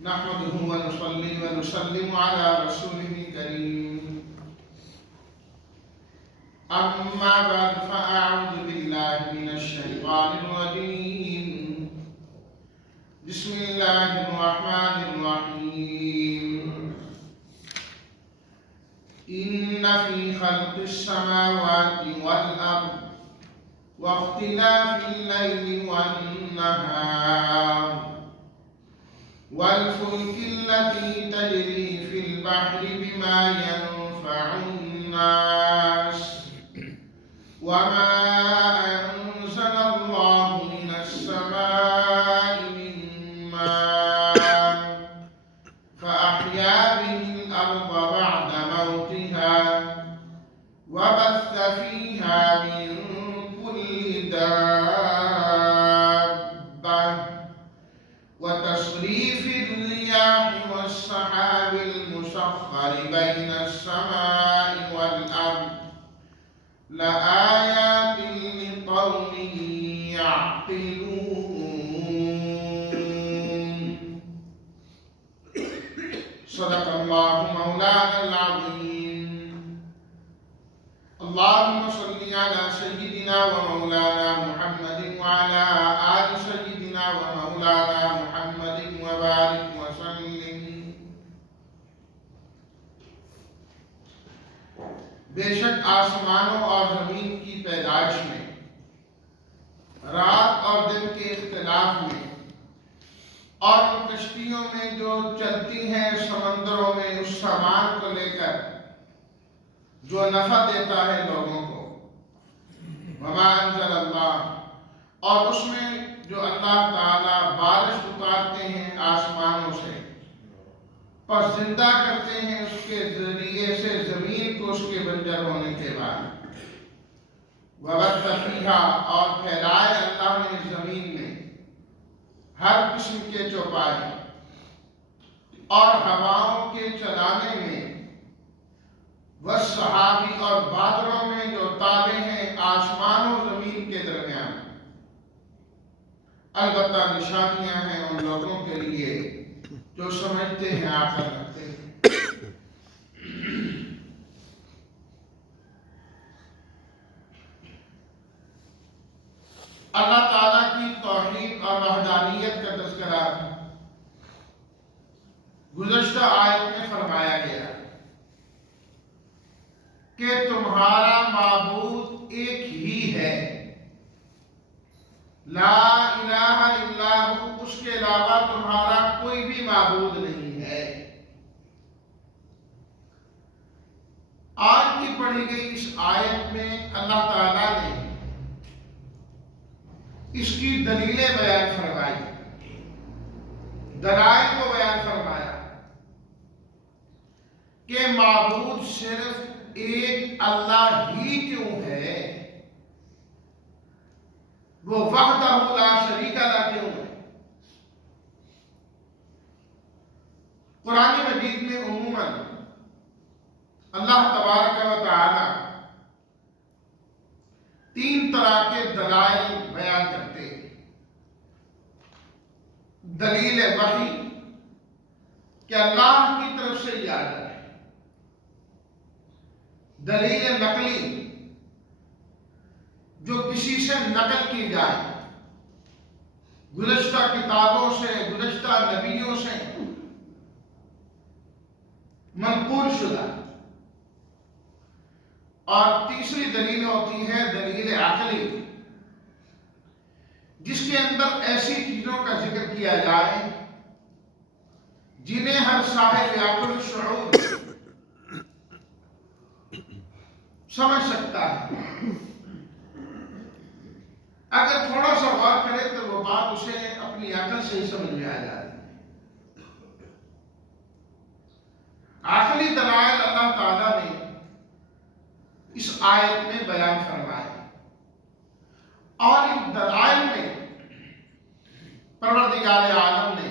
نحمده ونصلي ونسلم على رسوله الكريم. أما بعد فأعوذ بالله من الشيطان الرجيم. بسم الله الرحمن الرحيم. إن في خلق السماوات والأرض واختلاف الليل والنهار والفلك التي تجري في البحر بما ينفع الناس وما أنزل الله من السماء من ماء فأحيا به الأرض بعد موتها وبث فيها من كل دابة وتصريف الرياح والسحاب المسخر بين السماء والأرض لآيات لقوم يعقلون. صدق الله مولانا العظيم. اللهم صل على سيدنا ومولانا محمد وعلى آل سيدنا ومولانا محمد وبارك وسلم. بے شک آسمانوں اور زمین کی پیدائش میں، رات اور دن کے اختلاف میں، اور ان کشتیوں میں جو چلتی ہیں سمندروں میں اس سامان کو لے کر جو نفع دیتا ہے لوگوں کو، وما انزل اللہ، اور اس میں جو اللہ تعالیٰ بارش اتارتے ہیں آسمانوں سے اور زندہ کرتے ہیں اس کے ذریعے سے زمین کو اس کے بنجر ہونے کے بعد، وَبَثَّ فِيهَا، اور پھیلائے اللہ نے زمین میں ہر قسم کے چوپائے، اور ہواؤں کے چلانے میں، وَالسَّحَابِ، اور بادلوں میں جو تابع ہیں آسمان و زمین کے درمیان. البتہ نشانیاں ہیں ان لوگوں کے لیے جو سمجھتے ہیں، عقل رکھتے ہیں. اللہ تعالیٰ کی توحید اور وحدانیت کا تذکرہ گزشتہ آیت میں فرمایا گیا کہ تمہارا معبود ایک ہی ہے، لا الہ الا ہو، اس کے علاوہ تمہارا کوئی بھی معبود نہیں ہے. آج کی پڑھی گئی اس آیت میں اللہ تعالیٰ نے اس کی دلیلیں بیان فرمائی، دلائل کو بیان فرمایا کہ معبود صرف ایک اللہ ہی کیوں ہے، وہ وحدہ لا شریک لہ کیوں ہے. قرآن مجید میں عموماً اللہ تبارک و تعالی 3 طرح کے دلائل بیان کرتے ہیں. دلیل وحی کہ اللہ کی طرف سے یہ آ جائے، دلیل نقلی جو کسی سے نقل کی جائے، گزشتہ کتابوں سے، گزشتہ نبیوں سے منقول شدہ. اور تیسری دلیل ہوتی ہے دلیل عقلی، جس کے اندر ایسی چیزوں کا ذکر کیا جائے جنہیں ہر صاحب عقل شعور سمجھ سکتا ہے. اگر تھوڑا سا غور کرے تو وہ بات اسے اپنی عقل سے ہی سمجھ میں آ جاتی ہے. عقلی دلائل اللہ تعالیٰ نے اس آیت میں بیان فرمائے، اور ان دلائل میں پروردگار عالم نے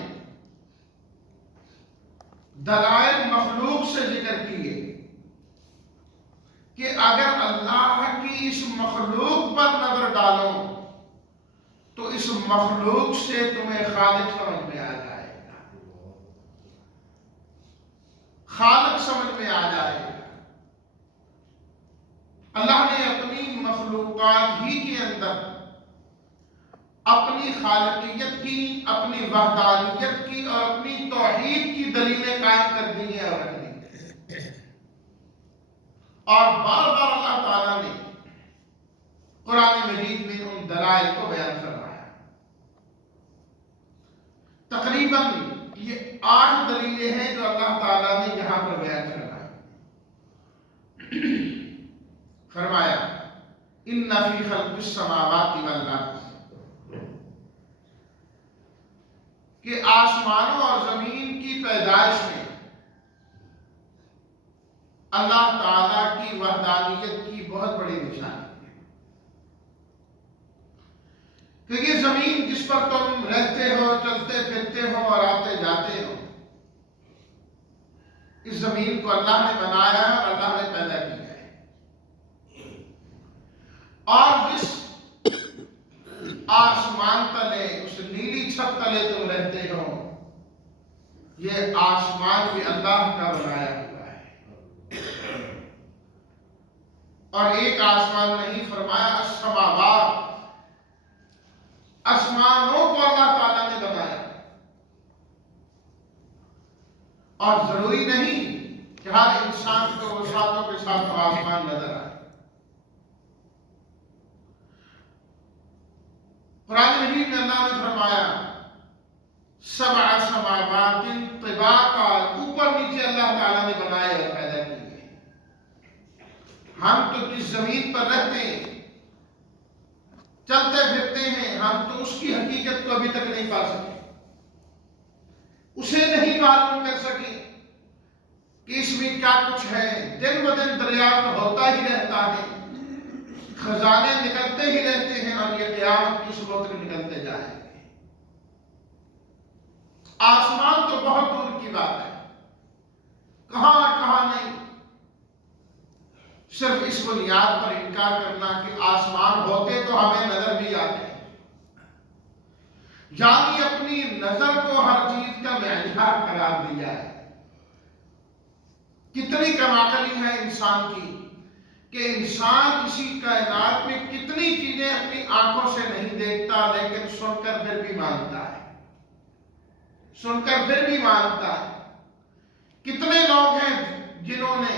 دلائل مخلوق سے ذکر کیے کہ اگر اللہ کی اس مخلوق پر نظر ڈالو تو اس مخلوق سے تمہیں خالق سمجھ میں آ جائے گا. خالق سمجھ میں آ جائے گا۔ اللہ نے اپنی مخلوقات ہی کے اندر اپنی خالقیت کی، اپنی وحدانیت کی اور اپنی توحید کی دلیلیں قائم کر دی ہیں اور رکھ دی ہیں، اور بار بار اللہ تعالیٰ نے قرآن مجید میں ان دلائل کو بیان فرمایا۔ تقریباً یہ 8 دلیلیں ہیں جو اللہ تعالیٰ نے یہاں پر بیان فرمایا۔ فرمایا ان فی خلق السماوات والارض، کہ آسمانوں اور زمین کی پیدائش میں اللہ تعالیٰ کی وحدانیت کی بہت بڑی نشانی ہے۔ کہ یہ زمین جس پر تم رہتے ہو، چلتے پھرتے ہو اور آتے جاتے ہو، اس زمین کو اللہ نے بنایا ہے اور اللہ نے پیدا کیا ہے، اور جس آسمان تلے، اس نیلی چھت تلے تم رہتے ہو، یہ آسمان بھی اللہ کا بنایا ہوا ہے۔ اور ایک آسمان نہیں، فرمایا السماوات، آسمانوں کو اللہ تعالیٰ نے بنایا۔ اور ضروری نہیں کہ ہر انسان کو وسعتوں کے ساتھ آسمان نظر آئے۔ قرآن مجید میں اللہ نے فرمایا 7 سماوات طباقا، اوپر نیچے اللہ تعالیٰ نے بنائے اور پیدا کیے۔ ہم تو جس زمین پر رہتے ہیں، چلتے پھرتے ہیں، ہم تو اس کی حقیقت کو ابھی تک نہیں پا سکے، اسے نہیں معلوم کر سکے کہ اس میں کیا کچھ ہے۔ دن بدن دریافت ہوتا ہی رہتا ہے، خزانے نکلتے ہی رہتے ہیں، اور یہ قیامت کی صبح تک نکلتے جائیں گے۔ آسمان تو بہت دور کی بات ہے، کہاں نہیں۔ صرف اس بنیاد پر انکار کرنا کہ آسمان ہوتے تو ہمیں نظر بھی آتے ہیں، یعنی اپنی نظر کو ہر چیز کا معیار قرار دیا ہے۔ کتنی کم عقلی ہے انسان کی کہ انسان اسی کائنات میں کتنی چیزیں اپنی آنکھوں سے نہیں دیکھتا، لیکن سن کر پھر بھی مانتا ہے، سن کر پھر بھی مانتا ہے۔ کتنے لوگ ہیں جنہوں نے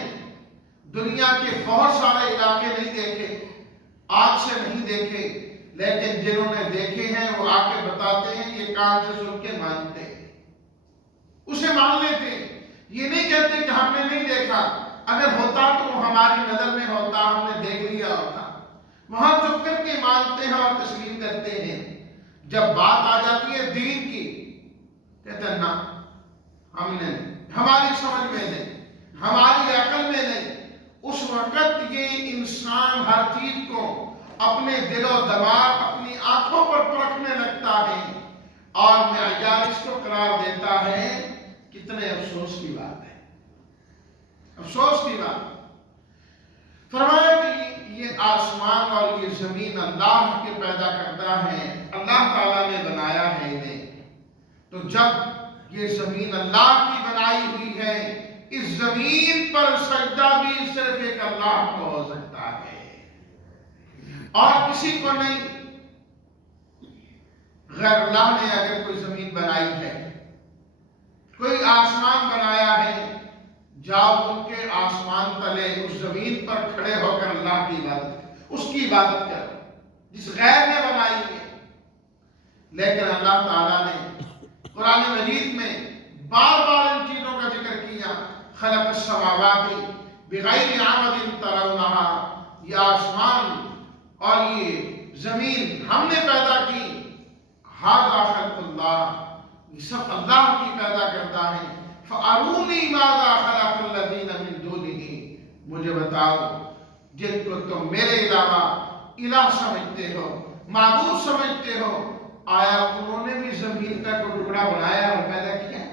دنیا کے بہت سارے علاقے نہیں دیکھے، آنکھ سے نہیں دیکھے، لیکن جنہوں نے دیکھے ہیں وہ آ کے بتاتے ہیں، یہ کان سے سن کے مانتے ہیں، اسے مان لیتے ہیں۔ یہ نہیں کہتے کہ ہم نے نہیں دیکھا، اگر ہوتا تو ہماری نظر میں ہوتا، ہم نے دیکھ لیا ہوتا۔ وہاں چپ کر کے مانتے ہیں اور تسلیم کرتے ہیں۔ جب بات آ جاتی ہے دین کی، کہتے ہیں نا، ہم نے، ہماری سمجھ میں نہیں، ہماری عقل میں نہیں۔ اس وقت یہ انسان ہر چیز کو اپنے دل و دماغ، اپنی آنکھوں پر پرکھنے لگتا ہے اور معیار اس کو قرار دیتا ہے۔ کتنے افسوس کی بات ہے، افسوس کی بات۔ فرمایا کہ یہ آسمان اور یہ زمین اللہ کے پیدا کرتا ہے، اللہ تعالیٰ نے بنایا ہے انہیں۔ تو جب یہ زمین اللہ کی بنائی ہوئی ہے، اس زمین پر سجدہ بھی صرف ایک اللہ کو ہو سکتا ہے اور کسی کو نہیں۔ غیر اللہ نے اگر کوئی زمین بنائی ہے، کوئی آسمان بنایا ہے، جاؤ ان کے آسمان تلے اس زمین پر کھڑے ہو کر اللہ کی عبادت کرو، اس کی عبادت کرو جس غیر نے بنائی ہے۔ لیکن اللہ تعالیٰ نے قرآن مجید میں بار بار ان چیزوں کا ذکر کیا۔ خلق السماوات بغیر عمد ترونها، یہ آسمان اور یہ زمین ہم نے پیدا کی۔ ھذا خلق اللہ، یہ سب اللہ کی پیدا کرتا ہے۔ فَأَرُونِي مَاذَا خَلَقَ الَّذِينَ مِن دُونِهِ، مجھے بتاؤ جن کو تم میرے علاوہ الہ سمجھتے ہو، معبود سمجھتے ہو، آیا انہوں نے بھی زمین کا کوئی ٹکڑا بنایا اور پیدا کیا؟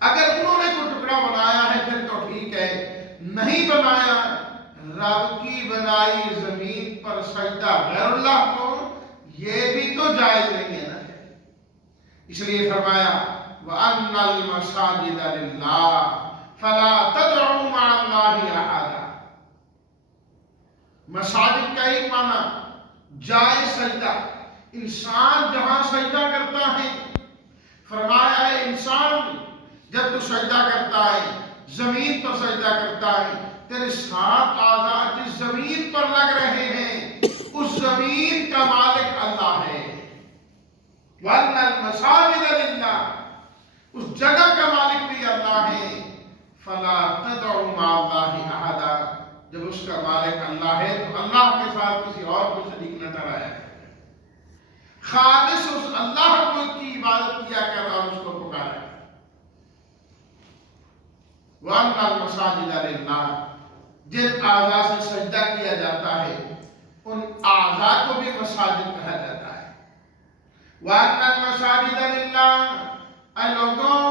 اگر انہوں نے کوئی ٹکڑا بنایا ہے پھر تو ٹھیک ہے، نہیں بنایا، رب کی بنائی زمین پر سجدہ غیر اللہ کو، یہ بھی تو جائز نہیں ہے نا۔ اس لیے فرمایا وَأَنَّ الْمَسَاجِدَ لِلَّهِ فَلَا تَدْعُوا مَعَ اللَّهِ أَحَدًا۔ مساجد کا ایک معنی جائے سجدہ، انسان جہاں سجدہ کرتا ہے، فرمایا ہے انسان جب تو سجدہ کرتا ہے، زمین پر سجدہ کرتا ہے، تیرے سات اعضاء جس زمین پر لگ رہے ہیں اس زمین کا مالک اللہ ہے۔ وَأَنَّ الْمَسَاجِدَ لِلَّهِ، اس جگہ کا مالک بھی اللہ ہے۔ فَلَا تَدْعُوا مَعَ اللَّهِ أَحَدًا، جب اس کا مالک اللہ ہے تو اللہ کے ساتھ کسی اور کو شریک نہ ٹھہرایا کرے، خالص اس اللہ کو کی عبادت کیا کر اور اس کو پکارا کر۔ وَأَنَّ الْمَسَاجِدَ لِلَّهِ، جن اعضاء سے سجدہ کیا جاتا ہے ان اعضاء کو بھی مساجد کہا جاتا ہے۔ وَأَنَّ الْمَسَاجِدَ لِلَّهِ، اے لوگوں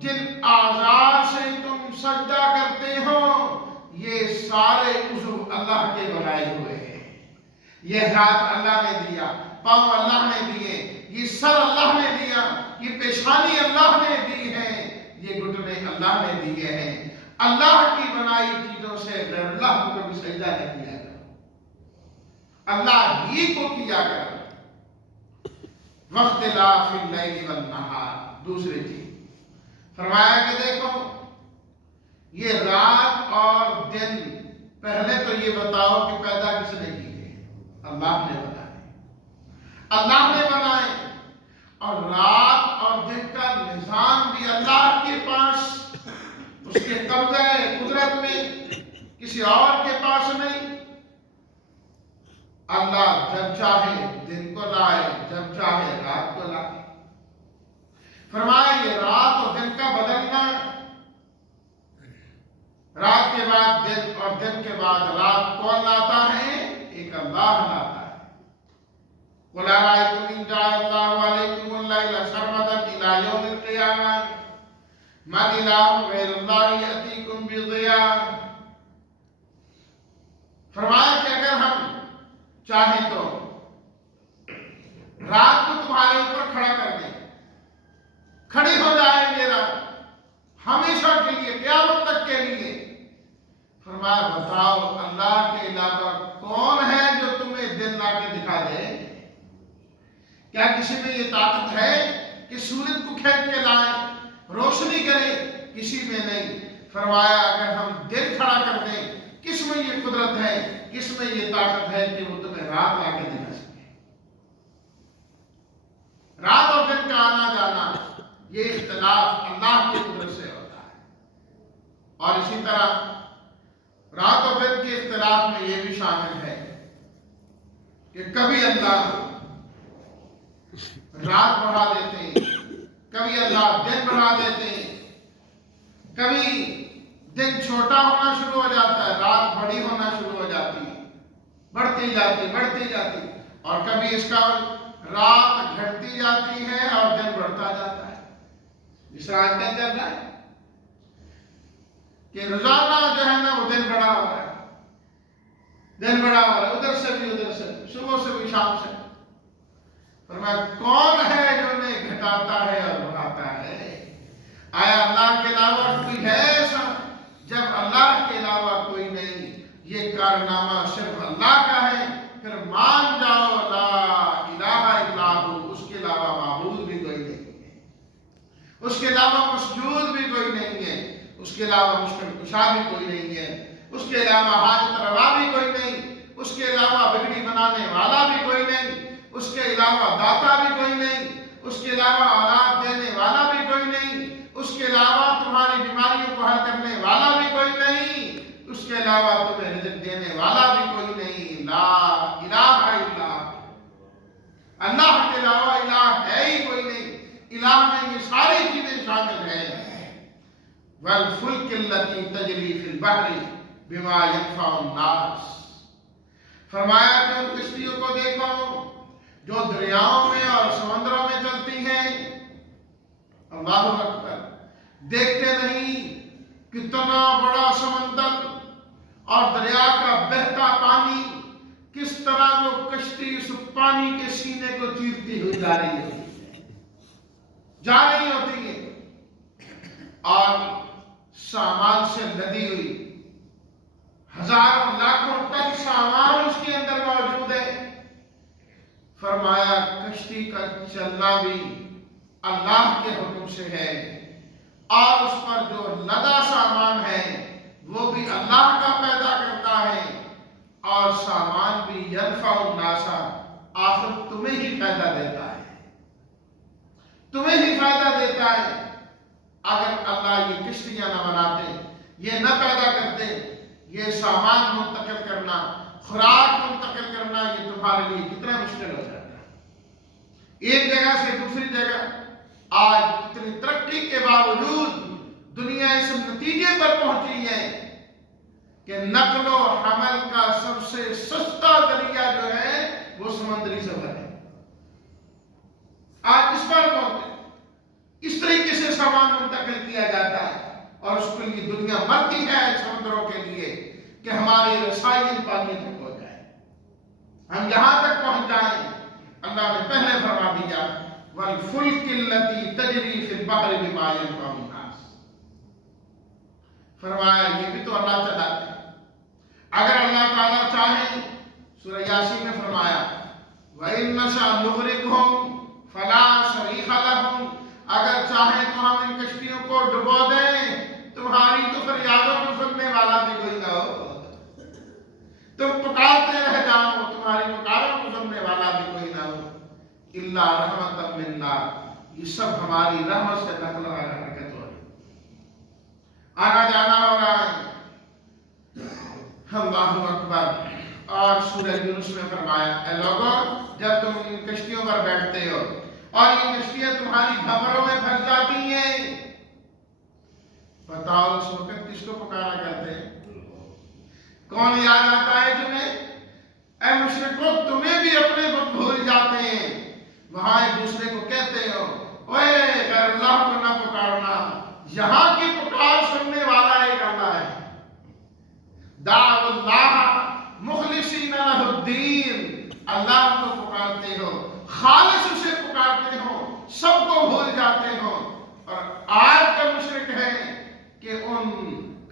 جن اعضاء سے تم سجدہ کرتے ہو یہ سارے عضو اللہ کے بنائے ہوئے ہیں۔ یہ ہاتھ اللہ نے دیا، پاؤں اللہ نے دیے، یہ سر اللہ نے دیا، یہ پیشانی اللہ نے دی ہے، یہ گھٹنے اللہ نے دیے ہیں۔ اللہ کی بنائی چیزوں سے غیر اللہ کو کبھی سجدہ نہیں کیا کرو، اللہ ہی کو کیا کرو۔ وَاخْتِلَافِ اللَّيْلِ وَالنَّهَارِ، دوسری چیز فرمایا کہ دیکھو یہ رات اور دن، پہلے تو یہ بتاؤ کہ پیدا کس نے کیے؟ اللہ نے بنائے، اللہ نے بنائے، اور رات اور دن کا نظام بھی اللہ کے پاس، اس کے قبضہ قدرت میں، کسی اور کے پاس نہیں۔ اللہ جب چاہے دن کو لائے، جب چاہے رات کو لائے۔ فرمایا یہ رات اور دن کا بدلنا، رات کے بعد دن اور دن کے بعد رات کون لاتا ہے؟ ایک اللہ لاتا ہے۔ قُلْ أَرَأَيْتُمْ إِنْ جَعَلَ اللَّهُ عَلَيْكُمُ اللَّيْلَ سَرْمَدًا إِلَى يَوْمِ الْقِيَامَةِ مَنْ إِلَٰهٌ غَيْرُ اللَّهِ يَأْتِيكُمْ بِضِيَاءٍ۔ فرمایا کہ اگر ہم چاہیں تو رات کو تمہارے اوپر کھڑا کر دیں، کھڑی ہو جائے میرا ہمیشہ کے لیے، قیامت تک کے لیے۔ فرمایا بتاؤ اللہ کے علاوہ کون ہے جو تمہیں دن لا کے دکھا دے؟ کیا کسی میں یہ طاقت ہے کہ سورج کو کھینچ کے لائے، روشنی کرے؟ کسی میں نہیں۔ فرمایا اگر ہم دن کھڑا کر دیں، کس میں یہ قدرت ہے، کس میں یہ طاقت ہے کہ وہ تمہیں رات لا کے دکھا سکے؟ رات اور دن کا آنا جانا یہ اختلاف اللہ کی قدرت سے ہوتا ہے۔ اور اسی طرح رات اور دن کے اختلاف میں یہ بھی شامل ہے کہ کبھی اللہ رات بڑھا دیتے ہیں، کبھی اللہ دن بڑھا دیتے ہیں، کبھی دن چھوٹا ہونا شروع ہو جاتا ہے، رات بڑی ہونا شروع ہو جاتی ہے، بڑھتی جاتی، اور کبھی اس کا رات گھٹتی جاتی ہے اور دن بڑھتا جاتا ہے۔ جس طرح آج دن چل رہا ہے کہ روزانہ جو ہے نا وہ دن بڑا ہو رہا ہے، ادھر سے بھی صبح سے بھی شام سے۔ فرمایا کون ہے جو انہیں گھٹاتا ہے اور بڑھاتا ہے؟ آیا اللہ کے علاوہ کوئی ہے ایسا؟ جب اللہ کے علاوہ کوئی نہیں، یہ کارنامہ صرف اللہ کا ہے، پھر مان جاؤ لا الہ الا ہو، اس کے علاوہ معبود بھی کوئی نہیں ہے، اس کے علاوہ مسجود بھی کوئی نہیں ہے، اس کے علاوہ مشکل کشا بھی کوئی نہیں ہے، اس کے علاوہ حاجت روا بھی کوئی نہیں، اس کے علاوہ بگڑی بنانے والا بھی کوئی نہیں، اس کے علاوہ داتا بھی کوئی نہیں، اس کے علاوہ اولاد دینے والا بھی کوئی نہیں، اس کے علاوہ تمہاری بیماریوں کو حل کرنے والا بھی کوئی نہیں، اس کے علاوہ تمہیں رزق دینے والا بھی کوئی نہیں۔ لا الہ الا اللہ کے علاوہ الہ ہے ہی کوئی نہیں۔ الہ میں یہ ساری چیزیں شامل ہیں۔ وَالْفُلْكِ الَّتِي تَجْرِي فِي الْبَحْرِ بِمَا يَنْفَعُ النَّاسَ، فرمایا کہ ان کشتیوں کو دیکھو جو دریاؤں میں اور سمندروں میں چلتی ہیں۔ اللہ اکبر، دیکھتے نہیں کتنا بڑا سمندر اور دریا کا بہتا پانی کس طرح وہ کشتی اس پانی کے سینے کو چیرتی ہوئی جا رہی ہوتی ہے۔ اور سامان سے لدی ہوئی، ہزاروں لاکھوں ٹن سامان اس کے اندر موجود ہے۔ فرمایا کشتی کا چلنا بھی اللہ کے حکم سے ہے، اور اس پر جو لدا سامان ہے وہ بھی اللہ کا پیدا کرتا ہے، اور سامان بھی ینفع الناس، آخر تمہیں ہی فائدہ دیتا ہے، تمہیں ہی فائدہ دیتا ہے۔ اگر اللہ یہ کشتیاں نہ بناتے، یہ نہ پیدا کرتے، یہ سامان منتقل کرنا، خوراک منتقل کرنا، یہ تمہارے لیے کتنا مشکل ہو جاتا ہے۔ ایک جگہ سے دوسری جگہ آج اتنی ترقی کے باوجود دنیا اس نتیجے پر پہنچی ہے کہ نقل و حمل کا سب سے سستا ذریعہ جو ہے وہ سمندری سفر ہے۔ آج اس پر پہنچے، اس طریقے سے سامان منتقل کیا جاتا ہے، اور اس کے لیے دنیا مرتی ہے سمندروں کے لیے کہ ہماری رسائی ان پانی تک ہو جائے، ہم یہاں تک پہنچ جائیں۔ اللہ نے پہلے فرما دیا وَالْفُلْكِ الَّتِي تَجْرِي فِي الْبَحْرِ بِمَا يَنفَعُ النَّاسَ، فرمایا یہ بھی تو اللہ چلاتے ہیں۔ اگر اللہ تعالیٰ چاہیں، سورہ یاسین میں فرمایا وَإِن نَّشَأْ نُغْرِقْهُمْ فَلَا صَرِيخَ لَهُمْ، اگر چاہیں تو ہم ان کشتیوں کو ڈبو دیں، تمہاری تو فریادوں کو سننے والا بھی کوئی نہ ہو، تم پکارتے رہ جاؤ، تمہاری پکاروں کو سننے والا بھی کوئی نہ ہو، الا رحمۃ منا، یہ سب ہماری رحمت سے نقل و حرکت ہو رہی، آنا جانا ہو رہا ہے۔ اللہ اکبر۔ اور سورہ یونس میں فرمایا اے لوگوں، جب تم ان کشتیوں پر بیٹھتے ہو اور یہ کشتیاں تمہاری بھنوروں میں پھنس جاتی ہیں، بتاؤ اس وقت کس کو پکارا کرتے ہیں؟ کون یاد آتا ہے تمہیں؟ اے مشرکو، تمہیں بھی اپنے کو بھول جاتے ہیں، وہاں ایک دوسرے کو کہتے ہو اوے غیر اللہ کو نہ پکارنا، یہاں کی پکار سننے والا ایک اللہ ہے۔ دعوا اللہ مخلصین لہ الدین، اللہ کو پکارتے ہو، خالص اسے پکارتے ہو، سب کو بھول جاتے ہو۔ اور آج کا مشرک ہے کہ ان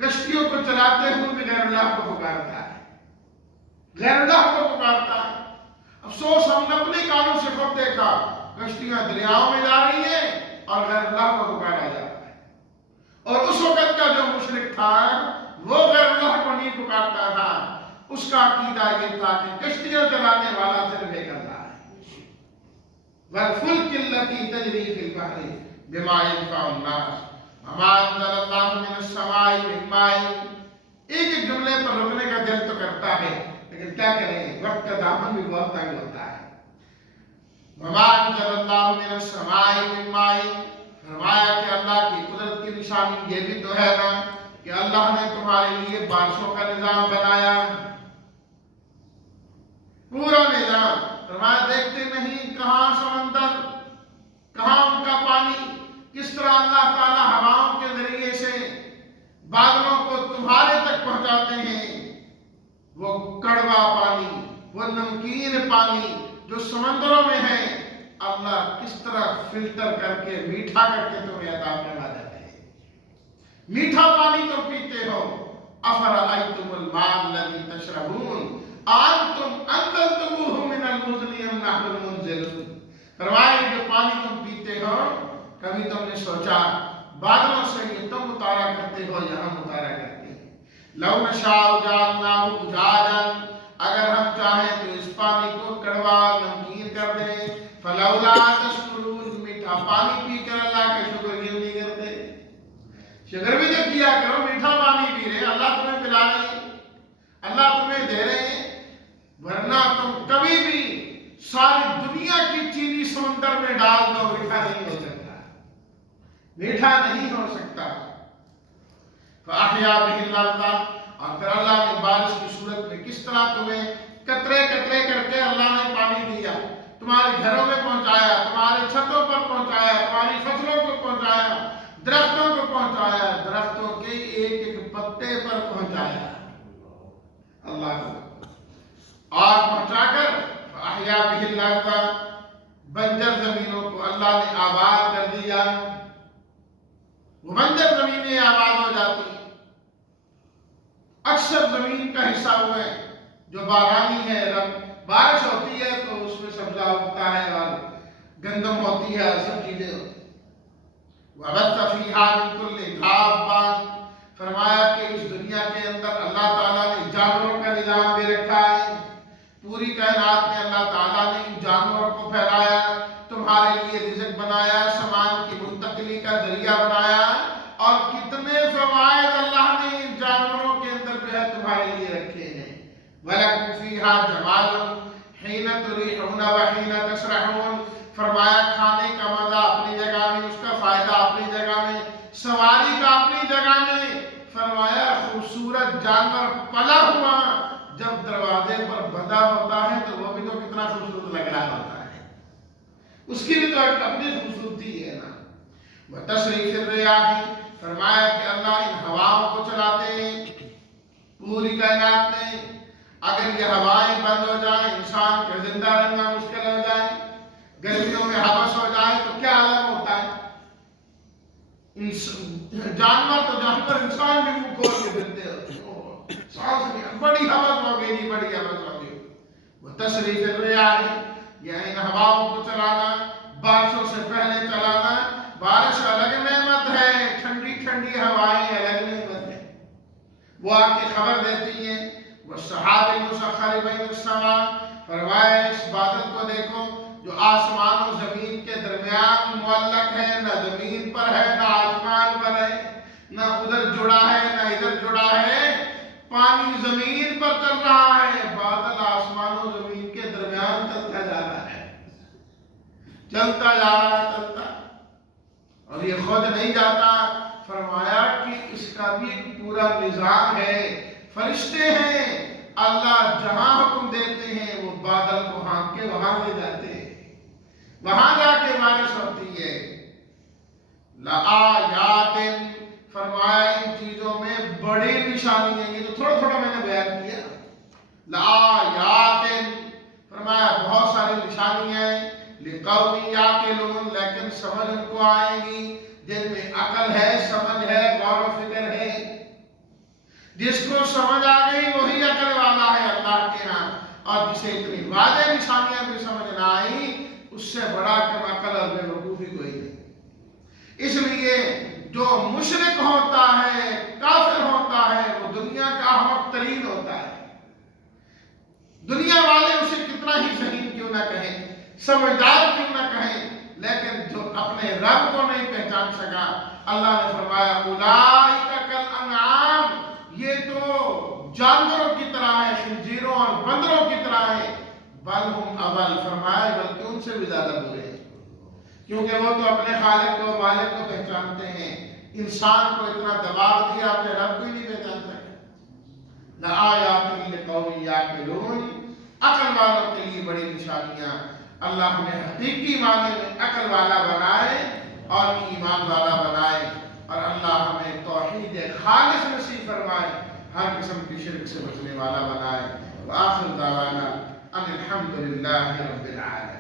کشتیوں کو چلاتے ہوئے بھی غیر اللہ کو پکارتا ہے، غیر اللہ کو پکارتا ہے۔ افسوس، ہم نے اپنے کانوں سے خود دیکھا کشتیاں دریاؤں میں جا رہی ہیں اور غیر اللہ کو پکارا جاتا ہے، اور اس وقت کا جو مشرک تھا وہ غیر اللہ کو نہیں پکارتا تھا، اس کا عقیدہ یہ تھا کہ کشتیاں چلانے والا صرف ایک اللہ ہے۔ وَالْفُلْكِ الَّتِي تَجْرِي فِي الْبَحْرِ بِمَا يَنفَعُ النَّاسَ وَمَا أَنزَلَ اللَّهُ مِنَ السَّمَاءِ مِن مَّاءٍ۔ ایک جملے پر رکنے کا دل تو کرتا ہے، لیکن کیا کریں، وقت کا دامن بھی بہت تنگ ہوتا ہے۔ وَمَا أَنزَلَ اللَّهُ مِنَ السَّمَاءِ مِن مَّاءٍ، فرمایا کہ اللہ کی قدرت کی نشانی یہ بھی تو ہے نا کہ اللہ نے تمہارے لیے بارشوں کا نظام بنایا، پورا نظام۔ فرمایا دیکھتے نہیں کہاں سمندر، کہاں ان کا پانی، کس طرح اللہ تعالیٰ ہواؤں کے ذریعے سے بادلوں کو تمہارے تک پہنچاتے ہیں۔ وہ کڑوا پانی، وہ نمکین پانی جو سمندروں میں ہے، اللہ کس طرح فلٹر کر کے میٹھا کر کے تمہیں عطا فرما دیتے ہیں۔ میٹھا پانی تم پیتے ہو۔ افرأیتم الماء الذی تشربون انتم انزلتموہ من المزن ام نحن المنزلون، فرمایا جو پانی تم پیتے ہو، کبھی تم نے سوچا بادلوں سے یہ تم اتارا کرتے ہو یا ہم اتارا کرتے ہیں؟ لو نشاء جعلناہ اجاجا، اگر ہم چاہیں تو اس پانی کو کڑوا نمکین کر دیں، فلولا تشکرون، میٹھا پانی پی کر اللہ کا شکر کیوں نہیں کرتے؟ شکر بھی تو کیا کرو، میٹھا پانی پی رہے، اللہ تمہیں پلا رہے ہیں، اللہ تمہیں دے رہے ہیں، ورنہ تم کبھی بھی ساری دنیا کی چینی سمندر میں ڈال دو، میٹھا نہیں ہو سکتا، میٹھا نہیں ہو سکتا۔ فَأَحْيَا بِهِ الْأَرْضَ، اور پھر اللہ نے بارش کی صورت میں کس طرح تمہیں قطرے قطرے کر کے اللہ نے پانی دیا، تمہارے گھروں میں پہنچایا، تمہارے چھتوں پر پہنچایا، تمہاری فصلوں کو پہنچایا، درختوں کو پہنچایا، درختوں کے ایک ایک پتے پر پہنچایا اللہ کو، اور پہنچا کر احیا بہ الارض، بنجر زمینوں کو اللہ نے آباد کر دیا۔ وہ بنجر زمین اکثر زمین کا حصہ وہ ہے جو بارانی ہے، بارش ہوتی ہے تو اس میں سبزہ اگتا ہے اور گندم ہوتی ہے اور سب چیزیں ہوتی ہیں۔ وَبَثَّ فِيهَا مِن كُلِّ دَابَّةٍ، فرمایا کہ اس دنیا کے اندر اللہ تعالیٰ نے جانوروں کا نظام بھی رکھا ہے، پوری کائنات میں اللہ تعالیٰ نے ان جانوروں کو پھیلایا، تمہارے لیے رزق بنایا، سامان کی منتقلی کا ذریعہ بنایا، اور کتنے فوائد اللہ نے ان جانوروں کے اندر جو ہے تمہارے لیے رکھے ہیں۔ وَلَكُمْ فِيهَا جَمَالٌ حِينَ تُرِيحُونَ وَحِينَ تَسْرَحُونَ، فرمایا کھانے کا مزہ اپنی جگہ میں، اس کا فائدہ اپنی جگہ میں، سواری کا اپنی جگہ میں۔ فرمایا خوبصورت جانور پلا ہوا جب دروازے پر بندھا ہوتا ہے تو وہ بھی تو کتنا خوبصورت لگ رہا ہوتا ہے، اس کی بھی تو ایک اپنی خوبصورتی ہے نا۔ وَتَصْرِيفِ الرِّيَاحِ، فرمایا کہ اللہ ان ہواؤں کو چلاتے ہیں پوری کائنات میں، اگر یہ ہوائیں بند ہو جائیں انسان کا زندہ رہنا مشکل ہو جائے، گرمیوں میں حبس ہو جائے تو کیا عالم ہوتا ہے؟ جانور تو جانور، انسان بھی منہ کھول کے پھرتے ہوتے ہیں، سانس نہیں، بڑی حبس ہو گئی جی، بڑی حبس ہو گئی۔ وہ تصریف الریاح، یہ ان ہواؤں کو چلانا، بارشوں سے پہلے چلانا، بارش الگ نعمت ہے، ٹھنڈی ٹھنڈی ہوائیں الگ نعمت ہے، وہ آپ کی خبر دیتی ہیں۔ والسحاب المسخر بین السماء، فرمایا اس بادل کو دیکھو جو آسمان و زمین کے درمیان معلق ہے، نہ زمین پر ہے نہ آسمان پر ہے، نہ ادھر جڑا ہے نہ ادھر جڑا ہے، پانی زمین پر چل رہا ہے، بادل آسمان و زمین کے درمیان چلتا جا رہا ہے، چلتا جا رہا ہے، چلتا، اور یہ خود نہیں جاتا۔ فرمایا کہ اس کا بھی ایک پورا نظام ہے، فرشتے ہیں، اللہ جہاں حکم دیتے ہیں وہ بادل کو ہانک کے وہاں لے جاتے ہیں، وہاں جا کے بارش ہوتی ہے۔ لآیات، فرمایا ان چیزوں میں بڑی نشانی ہیں، یہ تو تھوڑا تھوڑا میں نے بیان کیا۔ لآیات، فرمایا بہت ساری نشانیاں ہیں، لقوم یعقلون، لیکن سمجھ ان کو آئے گی جن میں عقل ہے، سمجھ ہے، غور و فکر ہے۔ جس کو سمجھ آ گئی وہی عقل والا ہے اللہ کے ہاں، اور جسے اتنی واضح نشانیاں بھی سمجھ نہ آئی اس سے بڑا کم عقل اور بے وقوفی کوئی نہیں۔ اس لیے جو مشرک ہوتا ہے، کافر ہوتا ہے، وہ دنیا کا احمق ترین ہوتا ہے، دنیا والے اسے کتنا ہی ذہین کیوں نہ کہیں، سمجھدار کیوں نہ کہیں، لیکن جو اپنے رب کو نہیں پہچان سکا، اللہ نے فرمایا اولئک کالانعام، یہ تو جانوروں کی طرح ہے، خنزیروں اور بندروں کی طرح ہے، بل ہم اضل، فرمایا بلکہ ان سے بھی زیادہ برے ہیں، کیونکہ وہ تو اپنے خالق کو، مالک کو پہچانتے ہیں، انسان کو اتنا دباؤ دیا اپنے رب کو ہی نہیں پہچان سکے۔ لآیات لقوم یعقلون، عقل والوں کے لیے بڑی نشانیاں۔ اللہ ہمیں حقیقی معنی میں عقل والا بنائے اور ایمان والا بنائے، اور اللہ ہمیں توحید خالص نصیب فرمائے، ہر قسم کی شرک سے بچنے والا بنائے۔ وآخر دعوانا ان الحمد للہ رب العالمین۔